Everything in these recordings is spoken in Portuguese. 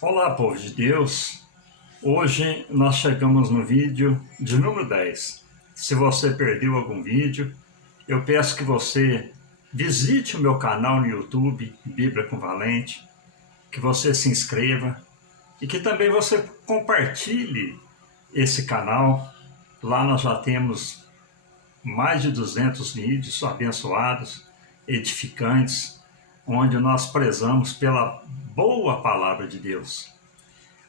Olá, povo de Deus! Hoje nós chegamos no vídeo de número 10. Se você perdeu algum vídeo, eu peço que você visite o meu canal no YouTube, Bíblia com Valente, que você se inscreva e que também você compartilhe esse canal. Lá nós já temos mais de 200 vídeos abençoados, edificantes, onde nós prezamos pela boa palavra de Deus.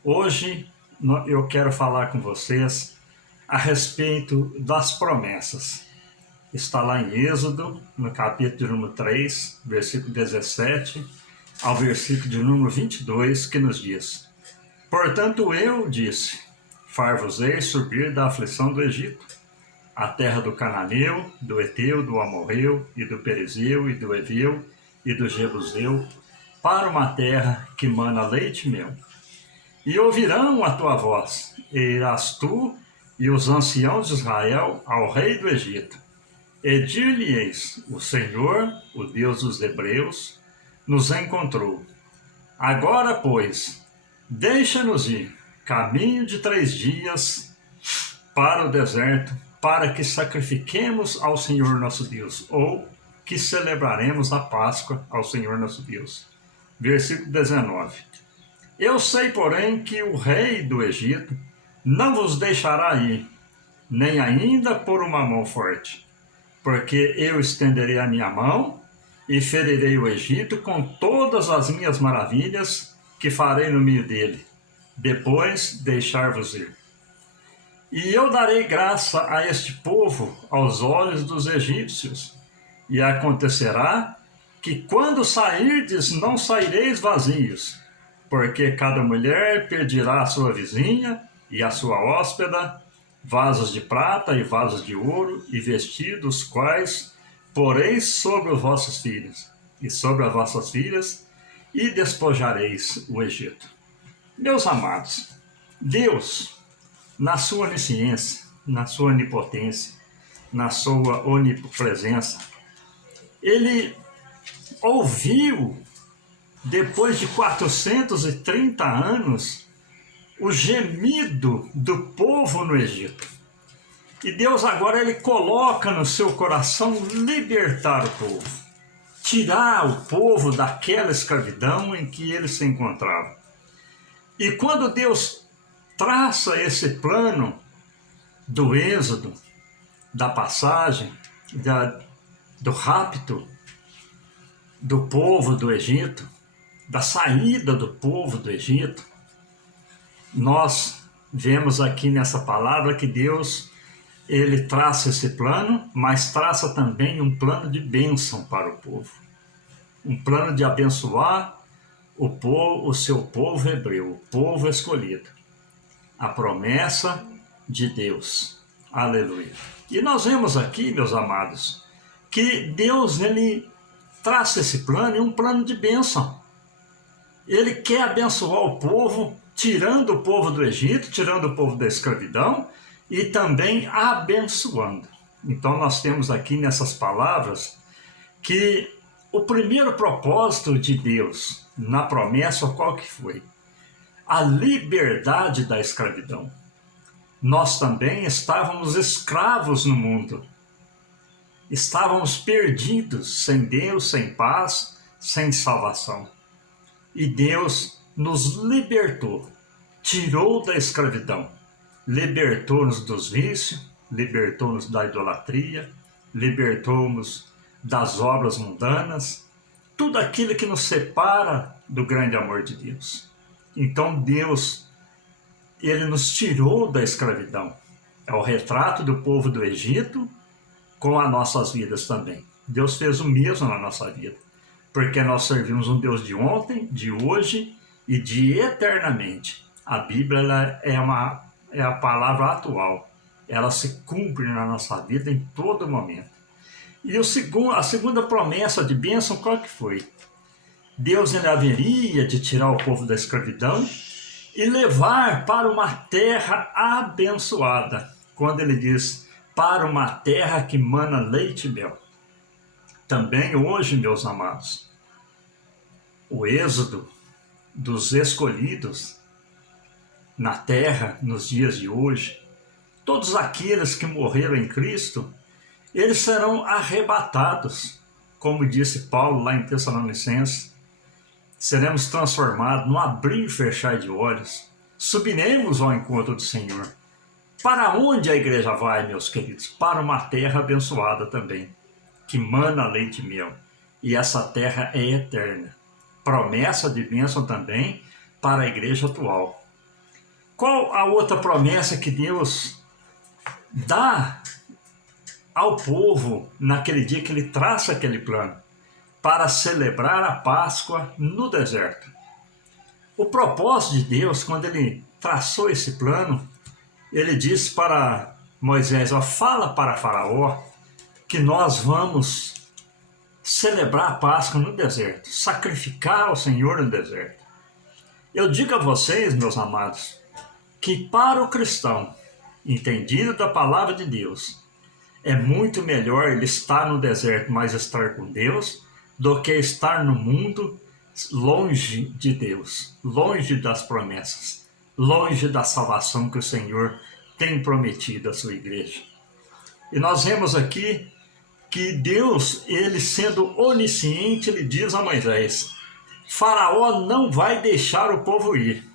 Hoje eu quero falar com vocês a respeito das promessas. Está lá em Êxodo, no capítulo número 3, versículo 17, ao versículo de número 22, que nos diz: Portanto eu disse, far-vos-ei subir da aflição do Egito, a terra do Cananeu, do Eteu, do Amorreu, e do Perezeu, e do Eveu, e do Jebuseu, para uma terra que mana leite e mel. E ouvirão a tua voz, e irás tu e os anciãos de Israel ao rei do Egito. E dir-lhe-eis, o Senhor, o Deus dos Hebreus, nos encontrou. Agora, pois, deixa-nos ir, caminho de 3 dias, para o deserto, para que sacrifiquemos ao Senhor nosso Deus, ou que celebraremos a Páscoa ao Senhor nosso Deus. Versículo 19. Eu sei, porém, que o rei do Egito não vos deixará ir, nem ainda por uma mão forte, porque eu estenderei a minha mão e ferirei o Egito com todas as minhas maravilhas que farei no meio dele, depois deixar-vos ir. E eu darei graça a este povo aos olhos dos egípcios, e acontecerá que quando sairdes não saireis vazios, porque cada mulher pedirá à sua vizinha e à sua hóspeda vasos de prata e vasos de ouro e vestidos, quais poreis sobre os vossos filhos e sobre as vossas filhas, e despojareis o Egito. Meus amados, Deus, na sua onisciência, na sua onipotência, na sua onipresença, Ele ouviu, depois de 430 anos, o gemido do povo no Egito. E Deus agora ele coloca no seu coração libertar o povo, tirar o povo daquela escravidão em que ele se encontrava. E quando Deus traça esse plano do êxodo, da passagem, do rapto do povo do Egito, da saída do povo do Egito, nós vemos aqui nessa palavra que Deus ele traça esse plano, mas traça também um plano de bênção para o povo, um plano de abençoar o seu povo hebreu, o povo escolhido, a promessa de Deus. Aleluia. E nós vemos aqui, meus amados, que Deus ele traça esse plano, e um plano de bênção. Ele quer abençoar o povo, tirando o povo do Egito, tirando o povo da escravidão e também abençoando. Então nós temos aqui nessas palavras que o primeiro propósito de Deus na promessa, qual que foi? A liberdade da escravidão. Nós também estávamos escravos no mundo. Estávamos perdidos, sem Deus, sem paz, sem salvação. E Deus nos libertou, tirou da escravidão, libertou-nos dos vícios, libertou-nos da idolatria, libertou-nos das obras mundanas, tudo aquilo que nos separa do grande amor de Deus. Então Deus, ele nos tirou da escravidão. É o retrato do povo do Egito com as nossas vidas também. Deus fez o mesmo na nossa vida, porque nós servimos um Deus de ontem, de hoje e de eternamente. A Bíblia ela é a palavra atual. Ela se cumpre na nossa vida em todo momento. E a segunda promessa de bênção, qual que foi? Deus ele haveria de tirar o povo da escravidão e levar para uma terra abençoada. Quando ele diz, para uma terra que mana leite e mel. Também hoje, meus amados, o êxodo dos escolhidos na terra nos dias de hoje, todos aqueles que morreram em Cristo, eles serão arrebatados, como disse Paulo lá em Tessalonicenses. Seremos transformados no abrir e fechar de olhos, subiremos ao encontro do Senhor. Para onde a igreja vai, meus queridos? Para uma terra abençoada também, que mana leite e mel. E essa terra é eterna. Promessa de bênção também para a igreja atual. Qual a outra promessa que Deus dá ao povo naquele dia que ele traça aquele plano? Para celebrar a Páscoa no deserto. O propósito de Deus, quando ele traçou esse plano, ele disse para Moisés, fala para Faraó que nós vamos celebrar a Páscoa no deserto, sacrificar ao Senhor no deserto. Eu digo a vocês, meus amados, que para o cristão, entendido da palavra de Deus, é muito melhor ele estar no deserto, mas estar com Deus, do que estar no mundo longe de Deus, longe das promessas, longe da salvação que o Senhor tem prometido à sua igreja. E nós vemos aqui que Deus, ele sendo onisciente, ele diz a Moisés, Faraó não vai deixar o povo ir,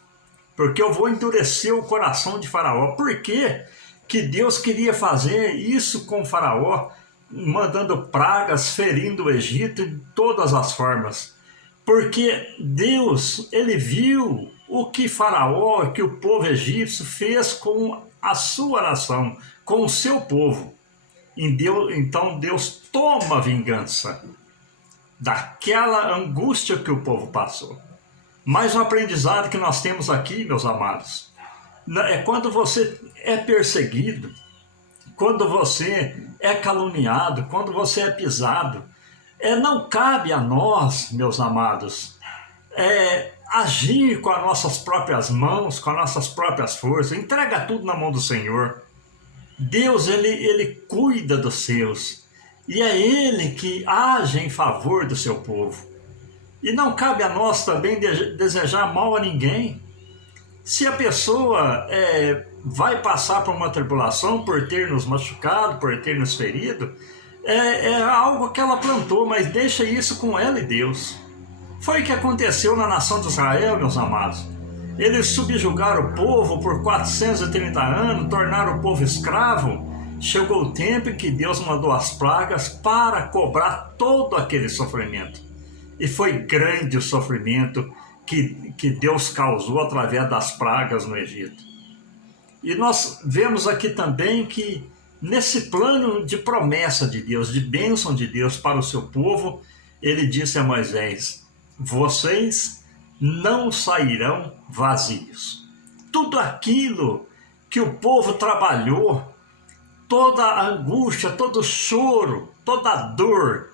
porque eu vou endurecer o coração de Faraó. Por quê que Deus queria fazer isso com Faraó, mandando pragas, ferindo o Egito de todas as formas? Porque Deus, ele viu o que Faraó, que o povo egípcio fez com a sua nação, com o seu povo. Então Deus toma vingança daquela angústia que o povo passou. Mais um aprendizado que nós temos aqui, meus amados, é quando você é perseguido, quando você é caluniado, quando você é pisado, não cabe a nós, meus amados, agir com as nossas próprias mãos, com as nossas próprias forças. Entrega tudo na mão do Senhor. Deus, ele cuida dos seus, e é Ele que age em favor do seu povo. E não cabe a nós também desejar mal a ninguém. Se a pessoa vai passar por uma tribulação, por ter nos machucado, por ter nos ferido, é algo que ela plantou, mas deixa isso com ela e Deus. Foi o que aconteceu na nação de Israel, meus amados. Eles subjugaram o povo por 430 anos, tornaram o povo escravo. Chegou o tempo em que Deus mandou as pragas para cobrar todo aquele sofrimento. E foi grande o sofrimento que Deus causou através das pragas no Egito. E nós vemos aqui também que nesse plano de promessa de Deus, de bênção de Deus para o seu povo, ele disse a Moisés, vocês não sairão vazios. Tudo aquilo que o povo trabalhou, toda a angústia, todo o choro, toda a dor,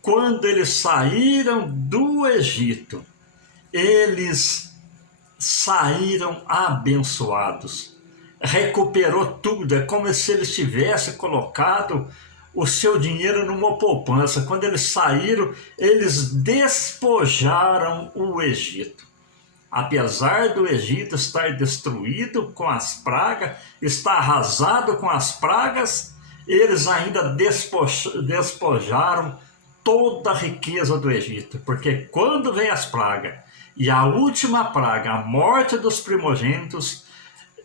quando eles saíram do Egito, eles saíram abençoados. Recuperou tudo, é como se eles tivessem colocado o seu dinheiro numa poupança. Quando eles saíram, eles despojaram o Egito. Apesar do Egito estar destruído com as pragas, estar arrasado com as pragas, eles ainda despojaram toda a riqueza do Egito. Porque quando vem as pragas, e a última praga, a morte dos primogênitos,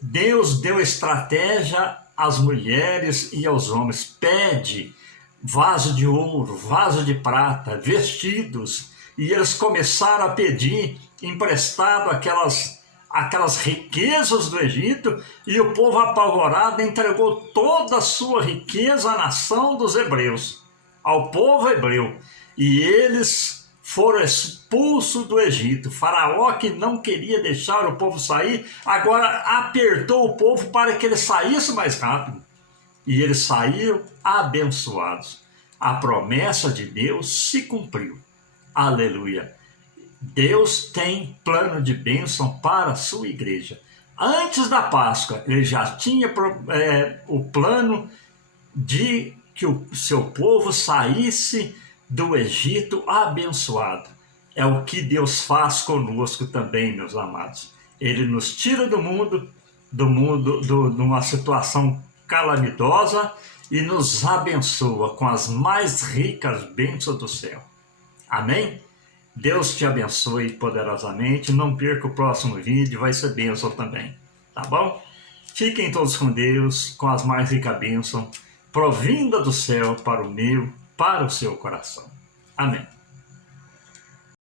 Deus deu estratégia às mulheres e aos homens. Pede vaso de ouro, vaso de prata, vestidos. E eles começaram a pedir emprestado aquelas riquezas do Egito. E o povo apavorado entregou toda a sua riqueza à nação dos hebreus, ao povo hebreu. E eles foram expulsos do Egito. Faraó, que não queria deixar o povo sair, agora apertou o povo para que ele saísse mais rápido. E eles saíram abençoados. A promessa de Deus se cumpriu. Aleluia. Deus tem plano de bênção para a sua igreja. Antes da Páscoa, ele já tinha o plano de que o seu povo saísse do Egito abençoado. é o que Deus faz conosco também, meus amados. Ele nos tira do mundo, de uma situação calamitosa e nos abençoa com as mais ricas bênçãos do céu. Amém? Deus te abençoe poderosamente. Não perca o próximo vídeo, vai ser bênção também. Tá bom? Fiquem todos com Deus, com as mais ricas bênçãos, provinda do céu para o meu, para o seu coração. Amém.